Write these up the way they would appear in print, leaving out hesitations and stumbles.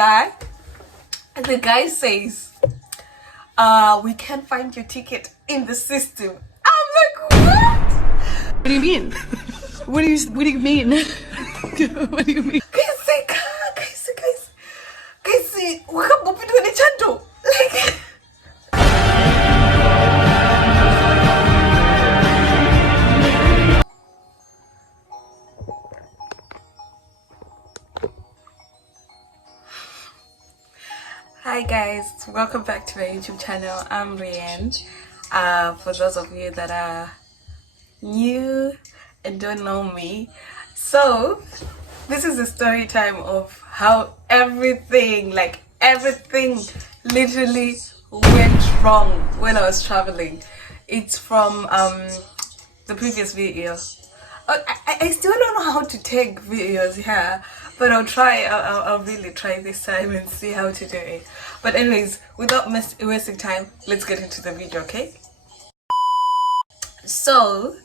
guy, and the guy says, we can't find your ticket in the system. I'm like, what? What do you mean? What do you mean? What do you mean? Guys, wakabopitwa ni chanto. Like Hi guys, welcome back to my YouTube channel. I'm Rianne. For those of you that are new and don't know me, so this is a story time of how everything literally went wrong when I was traveling. It's from the previous video. I still don't know how to take videos here, but I'll try. I'll really try this time and see how to do it. But anyways, without wasting time, let's get into the video, okay? So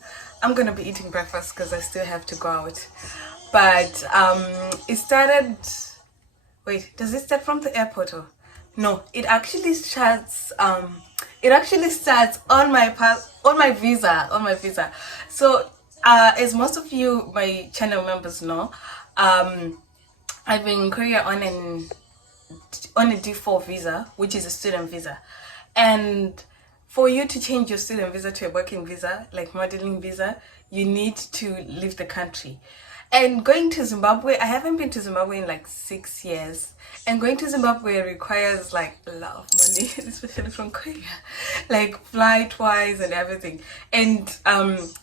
I'm gonna be eating breakfast because I still have to go out. But it started. Wait, does it start from the airport or no? It actually starts. It actually starts on my visa. So as most of you, my channel members know, I've been in Korea on a D4 visa, which is a student visa, and for you to change your student visa to a working visa, like modeling visa, you need to leave the country. And going to Zimbabwe, I haven't been to Zimbabwe in like 6 years, and going to Zimbabwe requires like a lot of money, especially from Korea, like flight wise and everything. And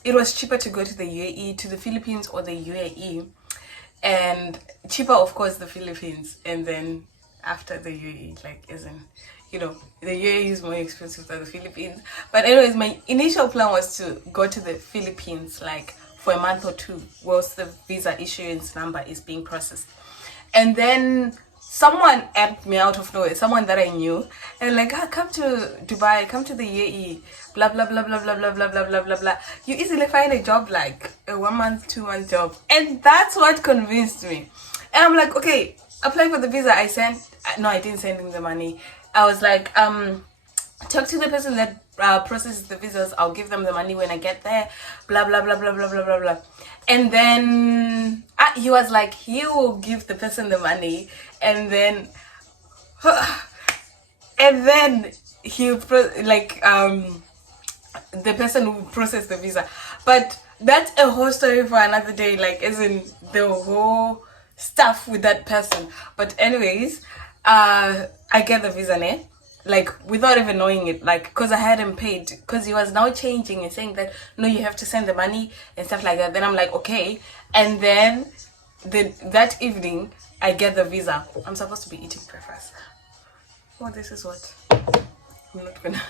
it was cheaper to go to the UAE, to the Philippines or the UAE, and cheaper of course the Philippines, and then after the UAE, like isn't, you know, the UAE is more expensive than the Philippines. But anyways, my initial plan was to go to the Philippines like for a month or two whilst the visa issuance number is being processed. And then someone asked me out of nowhere, someone that I knew, and like, come to Dubai, come to the UAE, blah blah blah blah blah blah blah blah blah blah blah. You easily find a job, like a 1 month, 2 month job. And that's what convinced me. And I'm like, okay, apply for the visa. I didn't send him the money. I was like, talk to the person that processes the visas. I'll give them the money when I get there, blah blah blah blah blah blah blah blah. And then he was like, he will give the person the money, and then he the person who processed the visa. But that's a whole story for another day, like as in the whole stuff with that person. But anyways, I get the visa ne, like without even knowing it, like because I hadn't paid, because he was now changing and saying that no, you have to send the money and stuff like that. Then I'm like, okay. And then that evening I get the visa. I'm supposed to be eating breakfast. Oh, this is what I'm not gonna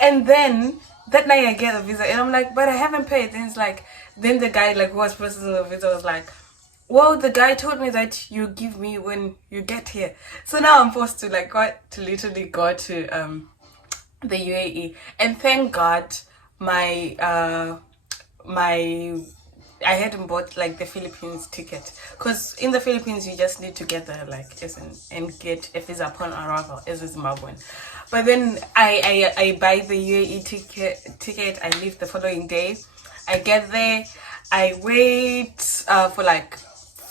and then that night I get the visa, and I'm like, but I haven't paid. And it's like, then the guy like who was processing the visa was like, well, the guy told me that you give me when you get here. So now I'm forced to like literally go to the UAE. And thank God I hadn't bought like the Philippines ticket, because in the Philippines you just need to get the like and get a visa upon arrival as a Zimbabwean. But then I buy the UAE ticket. I leave the following day. I get there. I wait for like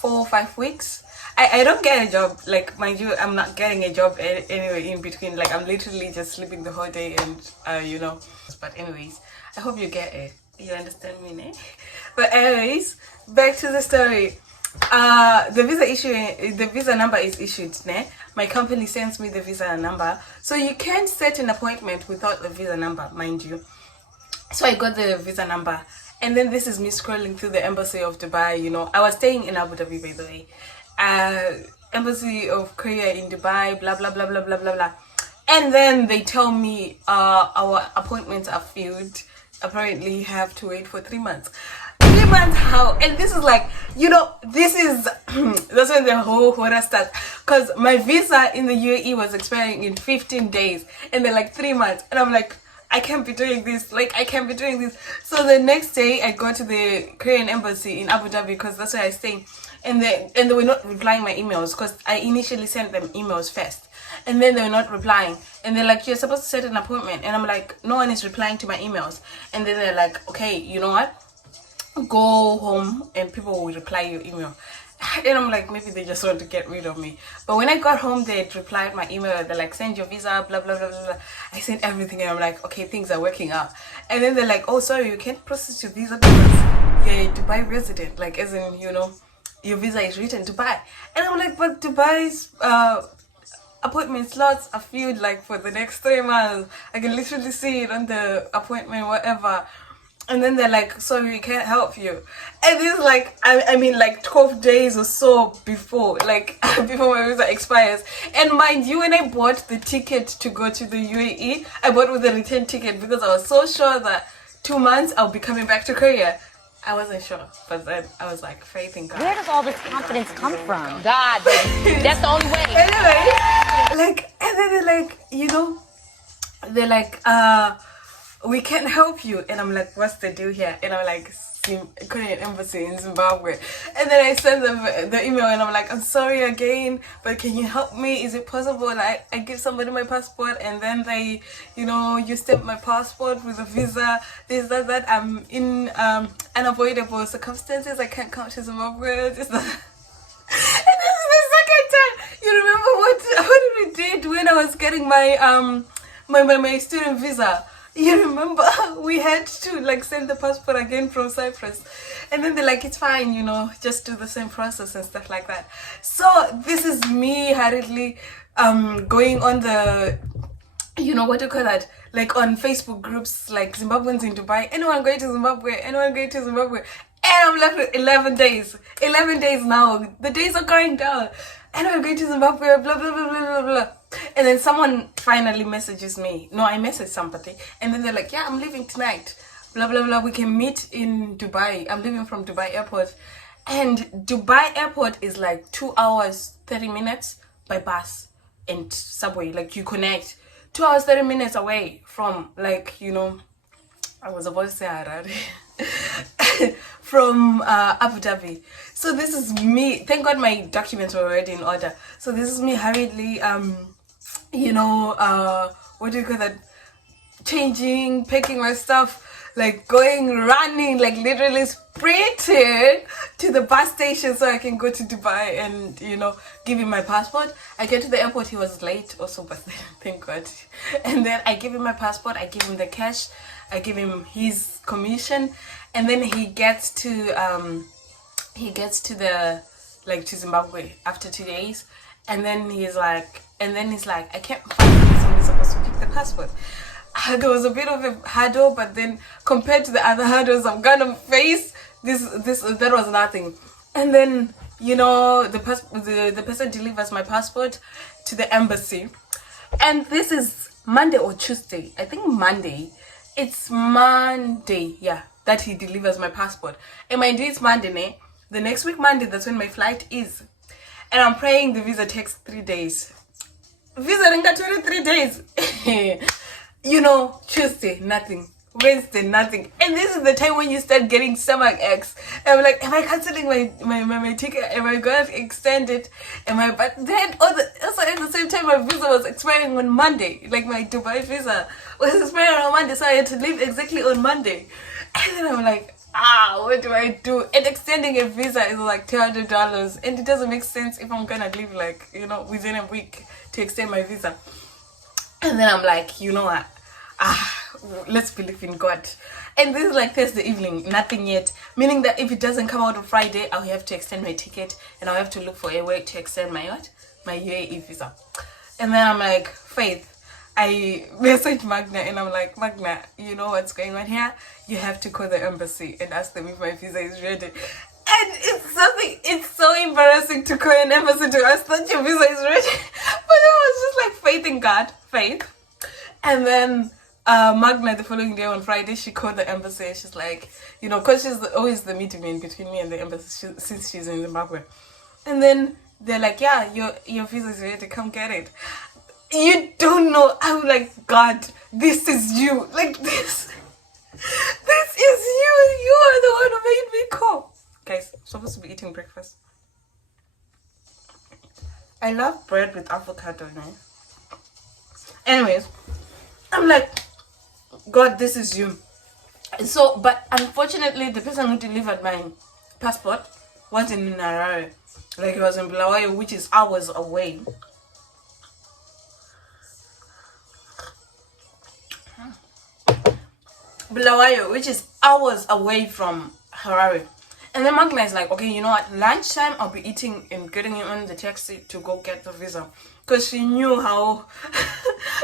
4 or 5 weeks. I don't get a job, like mind you, I'm not getting a job anyway in between. Like I'm literally just sleeping the whole day, and you know. But anyways, I hope you get it. You understand me, ne? But anyways, back to the story. The visa number is issued, ne? My company sends me the visa number, so you can't set an appointment without the visa number, mind you. So I got the visa number, and then this is me scrolling through the embassy of Dubai. You know, I was staying in Abu Dhabi, by the way. Embassy of Korea in Dubai, blah blah blah blah blah blah blah. And then they tell me our appointments are filled. Apparently you have to wait for 3 months. 3 months how? And this is like, you know, this is that's when the whole horror starts, because my visa in the UAE was expiring in 15 days, and they're like 3 months, and I'm like, I can't be doing this, like I can't be doing this. So the next day I go to the Korean embassy in Abu Dhabi, because that's where I stay, and they were not replying my emails because I initially sent them emails first, and then they were not replying, and they're like, you're supposed to set an appointment, and I'm like, no one is replying to my emails, and then they're like, okay, you know what, go home and people will reply your email. And I'm like, maybe they just want to get rid of me. But when I got home, they replied my email. They're like, send your visa, blah blah blah blah blah. I sent everything, and I'm like, okay, things are working out. And then they're like, oh, sorry, you can't process your visa because you're a Dubai resident, like as in, you know, your visa is written Dubai. And I'm like, but Dubai's appointment slots are filled like for the next 3 months. I can literally see it on the appointment, whatever. And then they're like, sorry, we can't help you. And this is like, I mean like 12 days or so before, like before my visa expires. And mind you, when I bought the ticket to go to the UAE, I bought with a return ticket because I was so sure that 2 months I'll be coming back to Korea. I wasn't sure, but then I was like, faith in God. Where does all this confidence come from? God, baby. That's the only way. Anyway, like, and then they're like, you know, they're like, we can't help you. And I'm like, what's the deal here? And I'm like, Korean embassy in Zimbabwe. And then I send them the email and I'm like, I'm sorry again, but can you help me? Is it possible that I give somebody my passport and then they, you know, you stamp my passport with a visa, this, that, I'm in unavoidable circumstances, I can't come to Zimbabwe, this, that. And this is the second time. You remember what we did when I was getting my my student visa? You remember we had to like send the passport again from Cyprus, and then they're like, it's fine, you know, just do the same process and stuff like that. So this is me hurriedly going on the, you know, what do you call that, like on Facebook groups like Zimbabweans in Dubai, anyone going to Zimbabwe, anyone going to Zimbabwe, and I'm left with 11 days now, the days are going down, and I'm going to Zimbabwe, blah blah blah blah blah blah. And then someone finally messages me. No, I messaged somebody. And then they're like, yeah, I'm leaving tonight. Blah, blah, blah. We can meet in Dubai. I'm leaving from Dubai airport. And Dubai airport is like 2 hours, 30 minutes by bus and subway. Like you connect. 2 hours, 30 minutes away from like, you know, I was about to say Harare. From Abu Dhabi. So this is me. Thank God my documents were already in order. So this is me hurriedly, you know, what do you call that? Changing, packing my stuff, like going, running, like literally sprinting to the bus station so I can go to Dubai and, you know, give him my passport. I get to the airport, he was late also, but thank God. And then I give him my passport, I give him the cash, I give him his commission, and then he gets to the, like, to Zimbabwe after 2 days, and then he's like, I can't find somebody supposed to pick the passport. There was a bit of a hurdle, but then compared to the other hurdles I'm gonna face, that was nothing. And then, you know, the person delivers my passport to the embassy, and this is Monday or Tuesday, I think Monday. It's Monday, yeah, that he delivers my passport. And mind you, it's Monday, ne? The next week Monday, that's when my flight is. And I'm praying the visa takes 3 days. Visa ringa 23 days. You know, Tuesday, nothing. Wednesday, nothing. And this is the time when you start getting stomach aches. I'm like, am I cancelling my ticket? Am I going to extend it? But then also at the same time my visa was expiring on Monday. Like my Dubai visa was expiring on Monday, so I had to leave exactly on Monday. And then I'm like, what do I do? And extending a visa is like $200, and it doesn't make sense if I'm gonna leave, like, you know, within a week to extend my visa. And then I'm like, you know what, let's believe in God. And this is like Thursday evening, nothing yet, meaning that if it doesn't come out on Friday, I'll have to extend my ticket, and I'll have to look for a way to extend my my UAE visa. And then I'm like, Faith, I messaged Magna and I'm like, Magna, you know what's going on here? You have to call the embassy and ask them if my visa is ready. And it's so embarrassing to call an embassy to ask that your visa is ready. But it was just like faith in God, faith. And then Magna, the following day on Friday, she called the embassy and she's like, you know, because she's always the middleman between me and the embassy since she's in Zimbabwe. And then they're like, yeah, your visa is ready, come get it. You don't know. I'm like, God, this is you. Like this is you. You are the one who made me call. Guys, I'm supposed to be eating breakfast. I love bread with avocado in it. Anyways, I'm like, God, this is you. So, but unfortunately, the person who delivered my passport wasn't in Harare. Like, it was in Bulawayo, which is hours away. Bulawayo, which is hours away from Harare. And then Magna is like, okay, you know what? Lunchtime, I'll be eating and getting on the taxi to go get the visa. Because she knew how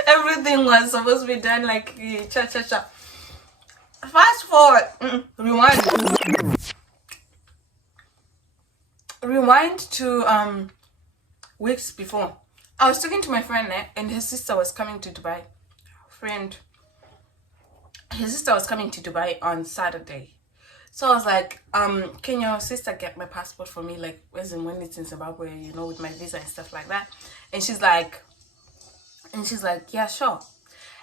everything was supposed to be done, like, cha-cha-cha. Fast forward, rewind to weeks before. I was talking to my friend and his sister was coming to Dubai. His sister was coming to Dubai on Saturday. So I was like, can your sister get my passport for me, like, as in when it's in Zimbabwe, you know, with my visa and stuff like that? And she's like, yeah, sure.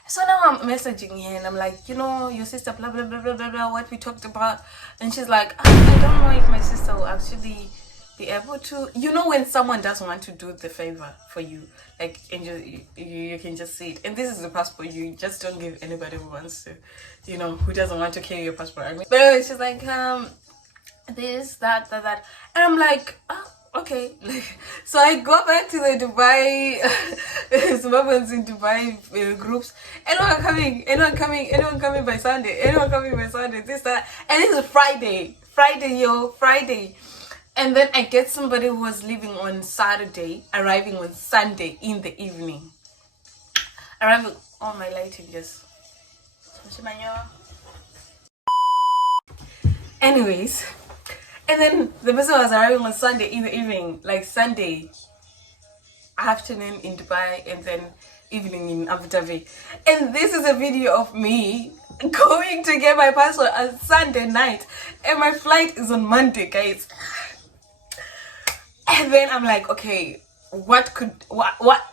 So now I'm messaging her and I'm like, you know, your sister, blah, blah, blah, blah, blah, blah, what we talked about. And she's like, I don't know if my sister will actually be able to. You know, when someone doesn't want to do the favor for you, like, and you can just see it. And this is the passport. You just don't give anybody who wants to, you know, who doesn't want to carry your passport. I mean, but anyway, she's like, this, that. And I'm like, oh, okay. So I go back to the Dubai Zimbabweans in Dubai groups. Anyone coming by Sunday, this, that. And this is Friday, Friday. And then I get somebody who was leaving on Saturday, arriving on Sunday in the evening. Arriving, oh, my lighting just. Anyways, and then the person was arriving on Sunday in the evening, like Sunday afternoon in Dubai and then evening in Abu Dhabi. And this is a video of me going to get my passport on Sunday night, and my flight is on Monday, guys. And then I'm like, okay, what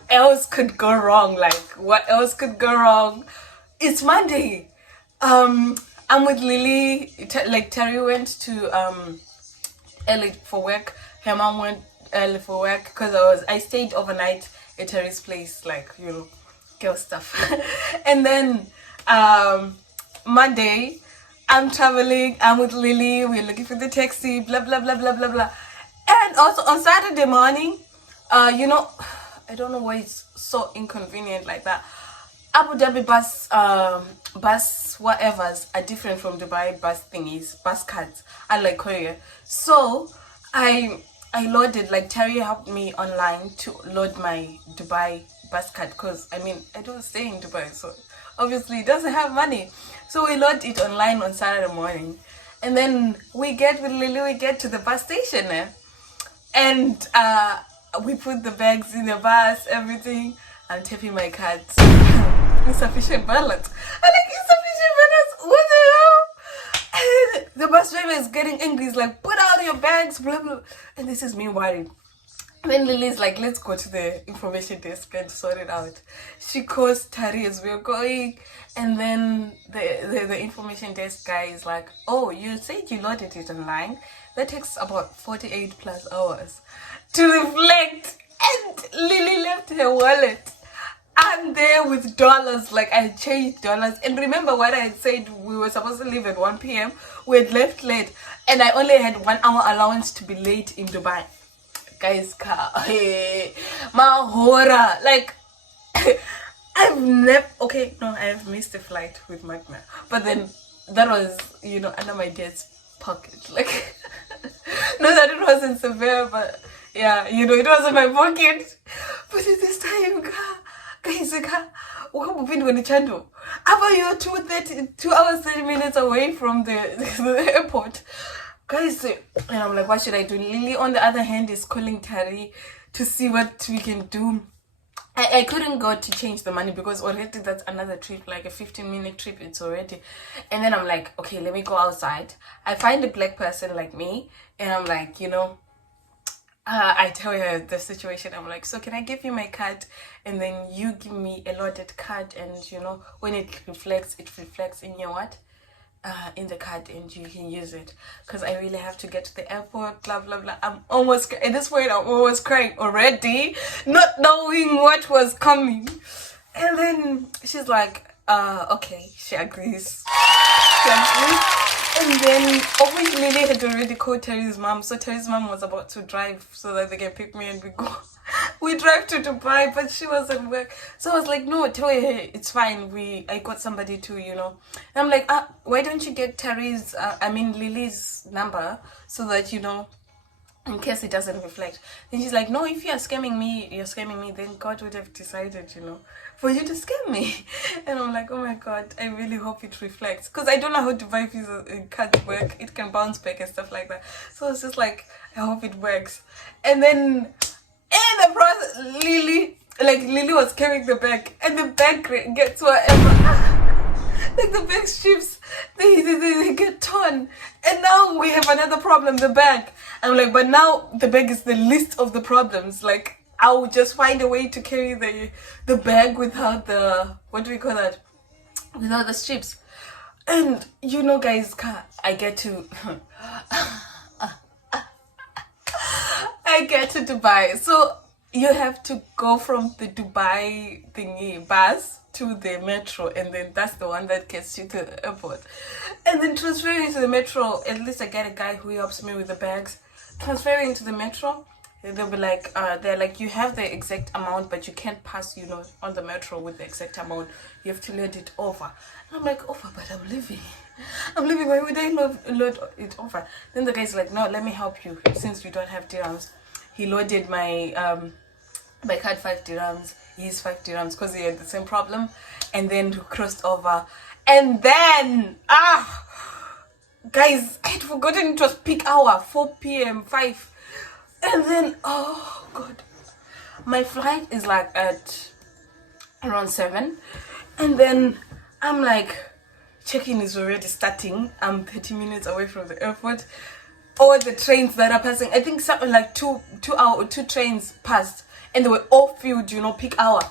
else could go wrong? Like, what else could go wrong? It's Monday. I'm with Lily. Like, Terry went to early for work. Her mom went early for work because I stayed overnight at Terry's place, like, you know, girl stuff. And then Monday, I'm traveling. I'm with Lily. We're looking for the taxi. Blah blah blah blah blah blah. And also on Saturday morning, you know, I don't know why it's so inconvenient like that. Abu Dhabi bus whatevers are different from Dubai bus thingies, bus cards, unlike Korea. So I loaded, like, Terry helped me online to load my Dubai bus card, because I mean, I don't stay in Dubai, so obviously it doesn't have money. So we load it online on Saturday morning, and then we get with Lily, we get to the bus station, and we put the bags in the bus, everything. I'm tapping my cards. Insufficient balance. I'm like, insufficient balance? What the hell? And the bus driver is getting angry. He's like, put out your bags, blah, blah. And this is me worried. Then Lily's like, let's go to the information desk and sort it out. She calls Tari as we're going. And then the information desk guy is like, oh, you said you loaded it online. That takes about 48 plus hours to reflect. And Lily left her wallet. I'm there with dollars, like, I changed dollars. And remember what I had said, we were supposed to leave at 1 p.m. We had left late, and I only had 1 hour allowance to be late in Dubai. Guys, Mahora, like, I've never, okay, no, I have missed a flight with Magna, but then that was, you know, under my dad's pocket, like, not that it wasn't severe, but yeah, you know, it was in my pocket. But at this time, guys, you're 2 hours 30 minutes away from the airport, guys. And I'm like, what should I do? Lily, on the other hand, is calling Tari to see what we can do. I couldn't go to change the money because already that's another trip, like a 15-minute trip, it's already. And then I'm like, okay, let me go outside. I find a black person like me, and I'm like, you know, I tell her the situation. I'm like, so can I give you my card, and then you give me a loaded card, and you know, when it reflects in your what? in the card and you can use it because I really have to get to the airport, blah blah blah. I'm almost at this point, I'm almost crying already, not knowing what was coming. And then she's like, okay, she agrees. And then obviously Lily had already called Terry's mom, so Terry's mom was about to drive so that they can pick me and we go. We drive to Dubai, but she was at work, so I was like, no, tell her it's fine. I got somebody to, you know. And I'm like, why don't you get Lily's number so that, you know, in case it doesn't reflect. Then she's like, no, if you're scamming me, then God would have decided, you know, for you to scam me. And I'm like, oh my God, I really hope it reflects, because I don't know how Dubai Visa cards work. It can bounce back and stuff like that. So it's just like, I hope it works. And then in the process, Lily was carrying the bag, and the bag gets whatever. Like the bag strips, they get torn, and now we have another problem, the bag. I'm like, but now the bag is the least of the problems. Like, I'll just find a way to carry the bag without the, what do we call that, without the strips. And you know, guys, I get to Dubai, so you have to go from the Dubai thingy bus to the metro, and then that's the one that gets you to the airport. And then transferring to the metro, at least I get a guy who helps me with the bags. Transferring to the metro, they'll be like, they're like, you have the exact amount, but you can't pass, you know, on the metro with the exact amount. You have to load it over. And I'm like, over, but I'm leaving. Why would I load it over? Then the guy's like, no, let me help you since you don't have dirhams. He loaded my card 5 dirhams. He's 5 dirhams because he had the same problem, and then crossed over. And then guys, I had forgotten it was peak hour, 4 p.m. 5. And then, oh God, my flight is like at around 7, and then I'm like, check-in is already starting. I'm 30 minutes away from the airport. All the trains that are passing, I think something like two trains passed, and they were all filled, you know, peak hour.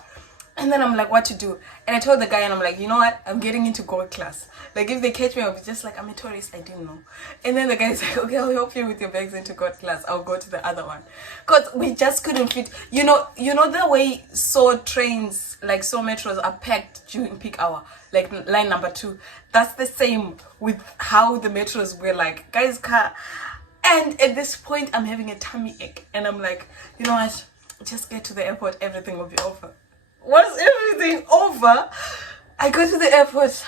And then I'm like, what to do? And I told the guy, and I'm like, you know what? I'm getting into gold class. Like, if they catch me, I'll be just like, I'm a tourist, I didn't know. And then the guy's like, okay, I'll help you with your bags into gold class. I'll go to the other one. Because we just couldn't fit. You know the way trains, like metros are packed during peak hour, like line number 2. That's the same with how the metros were like, guys, car. And at this point, I'm having a tummy ache. And I'm like, you know what? Just get to the airport, everything will be over. Was everything over? I go to the airport.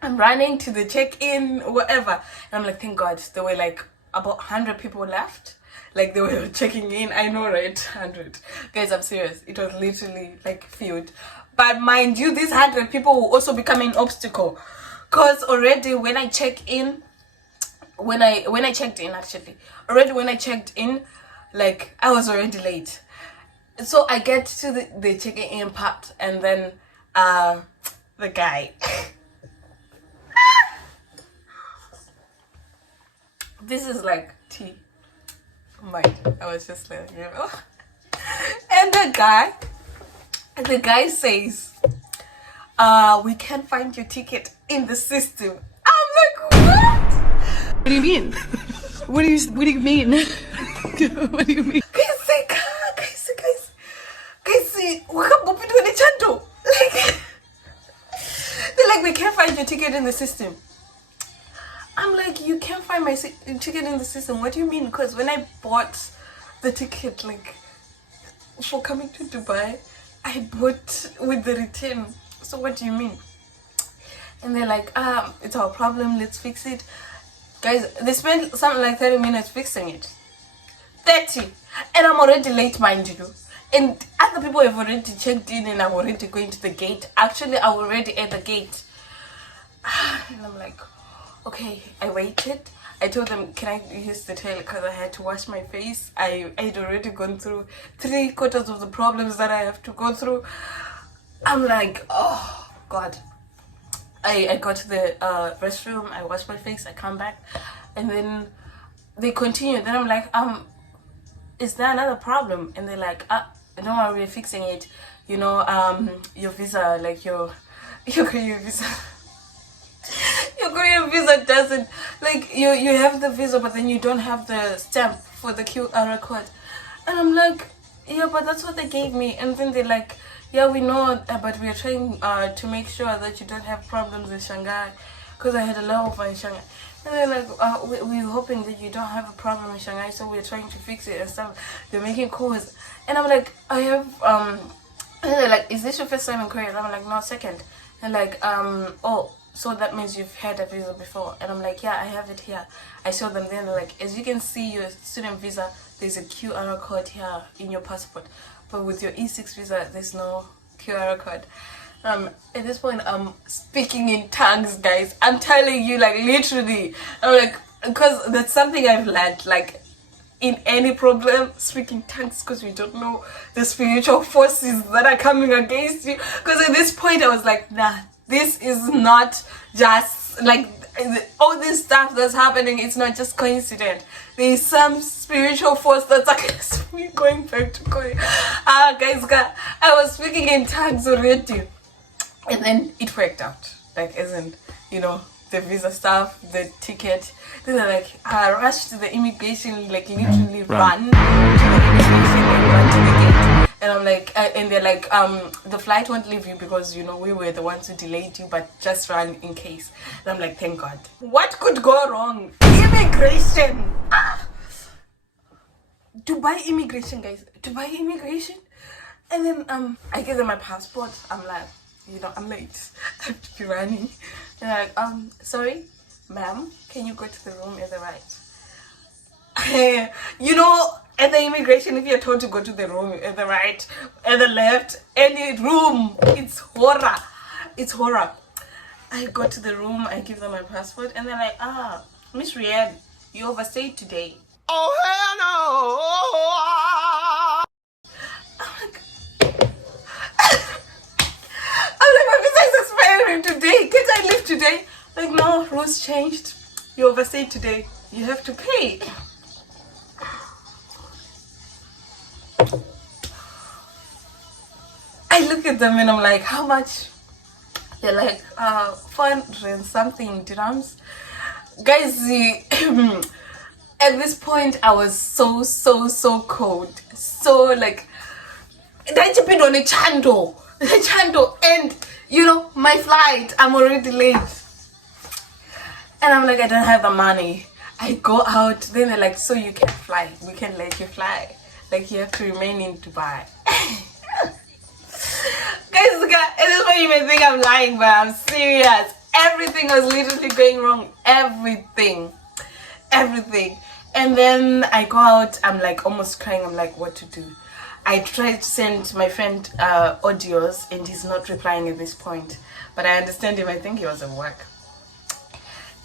I'm running to the check-in, whatever. And I'm like, thank God. There were like about 100 people left. Like, they were checking in. I know, right? 100. Guys, I'm serious. It was literally like filled. But mind you, these 100 people will also become an obstacle. Because already when I checked in, like, I was already late. So I get to the checking in part, and then the guy this is like tea. Mind, I was just like, you know. And the guy says, we can't find your ticket in the system. I'm like, what? What do you mean? What do you mean? What do you mean? They're like, we can't find your ticket in the system. I'm like, you can't find my ticket in the system? What do you mean? Because when I bought the ticket, like, for coming to Dubai, I bought with the return. So what do you mean? And they're like, it's our problem, let's fix it. Guys, they spent something like 30 minutes fixing it. 30. And I'm already late, mind you. And other people have already checked in, and I'm already going to the gate. Actually, I'm already at the gate. And I'm like, okay, I waited. I told them, can I use the toilet, because I had to wash my face. I'd already gone through 3/4 of the problems that I have to go through. I'm like, oh God. I got to the restroom, I washed my face, I come back, and then they continue. Then I'm like, is there another problem? And they're like, don't worry, we're fixing it. You know, your visa, like your visa, your Korean visa doesn't, like, you have the visa, but then you don't have the stamp for the QR code. And I'm like, yeah, but that's what they gave me. And then they're like, yeah, we know, but we are trying to make sure that you don't have problems in Shanghai, because I had a layover in Shanghai. And they're like, we're hoping that you don't have a problem in Shanghai, so we're trying to fix it and stuff. They're making calls. And I'm like, I have, and they're like, is this your first time in Korea? And I'm like, no, second. And like, oh, so that means you've had a visa before. And I'm like, yeah, I have it here. I show them. Then they're like, as you can see, your student visa, there's a QR code here in your passport, but with your E6 visa, there's no QR code. At this point, I'm speaking in tongues, guys. I'm telling you, like, literally, I'm like, because that's something I've learned, like, in any problem, speaking tongues, because we don't know the spiritual forces that are coming against you. Because at this point, I was like, nah, this is not just like all this stuff that's happening. It's not just coincidence. There is some spiritual force that's against me going back to Korea. Guys, I was speaking in tongues already, and then it worked out. Like, isn't, you know, the visa stuff, the ticket. Then they're like, I rushed to the immigration, like literally run to the immigration and run to the gate. And I'm like, and they're like, the flight won't leave you because, you know, we were the ones who delayed you, but just run in case. And I'm like, thank God. What could go wrong? Immigration. Dubai immigration, guys. Dubai immigration. And then I give them my passport. I'm like, you know, I'm late. I have to be running. And they're like, sorry, ma'am, can you go to the room at the right? You know, at the immigration, if you're told to go to the room at the right, at the left, any room, it's horror. It's horror. I go to the room, I give them my passport, and they're like, Miss Rianne, you overstayed today. Oh, hell no! I'm like, my visa is expiring today. Can't I leave today? Like, no, rules changed. You overstayed today. You have to pay. I look at them and I'm like, how much? They're like, 400 and something dirhams. Guys, at this point, I was so cold. So, like, and, you know, my flight, I'm already late. And I'm like, I don't have the money. I go out, then they're like, so you can't fly. We can't let you fly. Like, you have to remain in Dubai. Guys, at this point you may think I'm lying, but I'm serious. Everything was literally going wrong. Everything. And then I go out, I'm like almost crying. I'm like, what to do? I tried to send my friend audios, and he's not replying at this point. But I understand him. I think he was at work.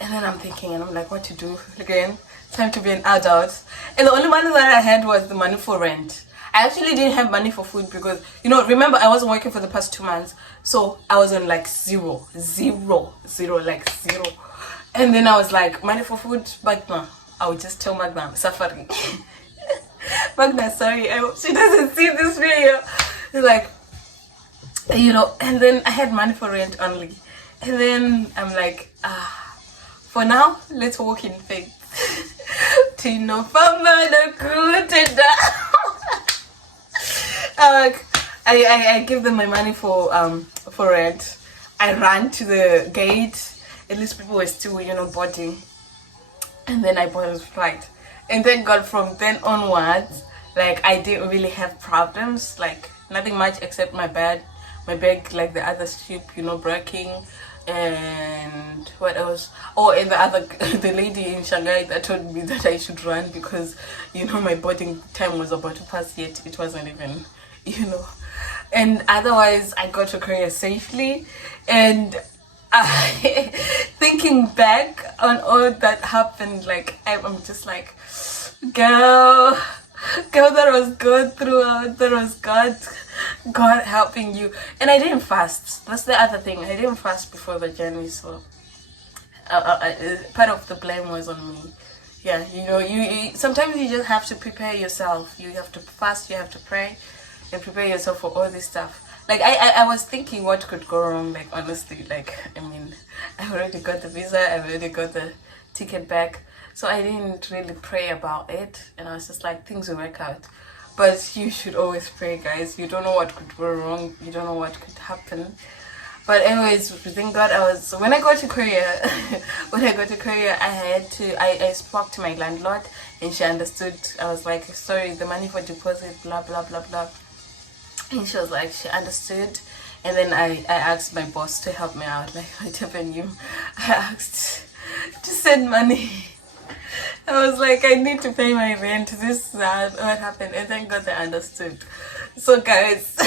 And then I'm thinking, and I'm like, what to do? Again, time to be an adult. And the only money that I had was the money for rent. I actually didn't have money for food because, you know, remember, I wasn't working for the past 2 months. So I was on like zero. And then I was like, money for food, Magna. I would just tell Magna, I'm suffering. Magna, sorry, I hope she doesn't see this video. It's like, you know, and then I had money for rent only. And then I'm like, for now, let's walk in faith. I give them my money for rent. I ran to the gate. At least people were still, you know, boarding. And then I bought a flight. And thank God from then onwards, like, I didn't really have problems. Like, nothing much except my bag, like the other ship, you know, breaking. And what else? Oh, and the lady in Shanghai that told me that I should run because, you know, my boarding time was about to pass, yet it wasn't even, you know. And otherwise, I got to Korea safely. And thinking back on all that happened, like, I'm just like, girl, that was good throughout. That was God helping you. And I didn't fast. That's the other thing. I didn't fast before the journey, so part of the blame was on me. Yeah, you know, you sometimes you just have to prepare yourself. You have to fast, you have to pray, and prepare yourself for all this stuff. Like, I was thinking what could go wrong, like, honestly. Like, I mean, I already got the visa, I already got the ticket back, so I didn't really pray about it, and I was just like, things will work out. But you should always pray, guys. You don't know what could go wrong, you don't know what could happen. But anyways, thank God when I got to Korea, I spoke to my landlord, and she understood. I was like, sorry, the money for deposit, blah blah blah blah, and she was like, she understood. And then I asked my boss to help me out, like whatever new. I asked to send money. I was like, I need to pay my rent, this what happened, and thank God they understood. So guys,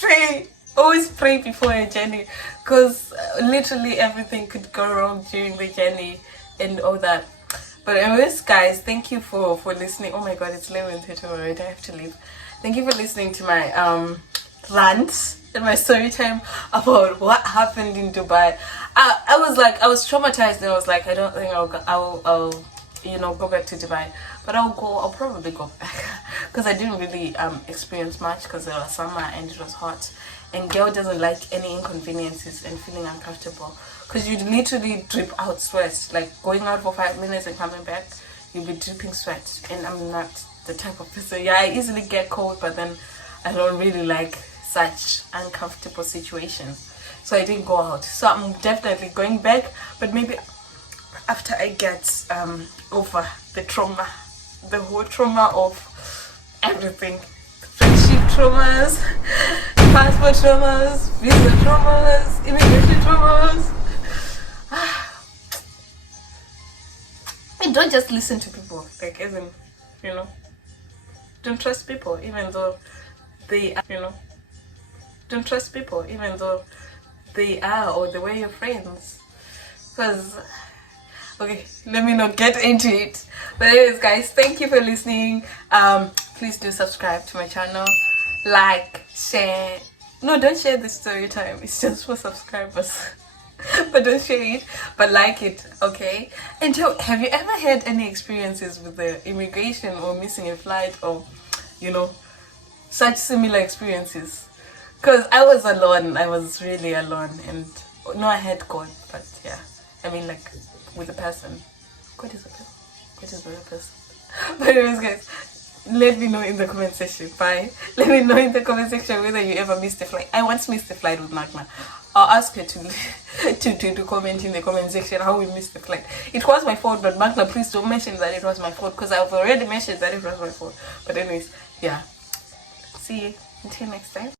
pray. Always pray before a journey, because literally everything could go wrong during the journey and all that. But anyways, guys, thank you for listening. Oh my God, it's 11:30 already. I have to leave. Thank you for listening to my rant and my story time about what happened in Dubai. I was traumatized, and I was like, I don't think I'll go back to Dubai, but I'll probably go back, because I didn't really experience much, because it was summer and it was hot, and girl doesn't like any inconveniences and feeling uncomfortable, because you literally drip out sweat, like going out for 5 minutes and coming back, you'll be dripping sweat, and I'm not the type of person. Yeah, I easily get cold, but then I don't really like such uncomfortable situations, so I didn't go out. So I'm definitely going back, but maybe after I get over the trauma, the whole trauma of everything, friendship traumas, passport traumas, visa traumas, immigration traumas. And don't just listen to people, like, as in, don't trust people even though they are, don't trust people even though they are, or they were your friends, because okay, let me not get into it. But anyways, guys, thank you for listening. Please do subscribe to my channel, like, share. No, don't share the story time, it's just for subscribers. But don't share it, but like it, okay? And have you ever had any experiences with the immigration or missing a flight, or such similar experiences? Because I was alone, I was really alone, and no, I had God, but yeah, I mean, like, with a person. God is a person. God is a person. But anyways, guys, let me know in the comment section. Bye. Let me know in the comment section whether you ever missed a flight. I once missed a flight with Magna. I'll ask her to comment in the comment section how we missed the flight. It was my fault, but Magna, please don't mention that it was my fault, because I've already mentioned that it was my fault. But anyways, yeah. See you until next time.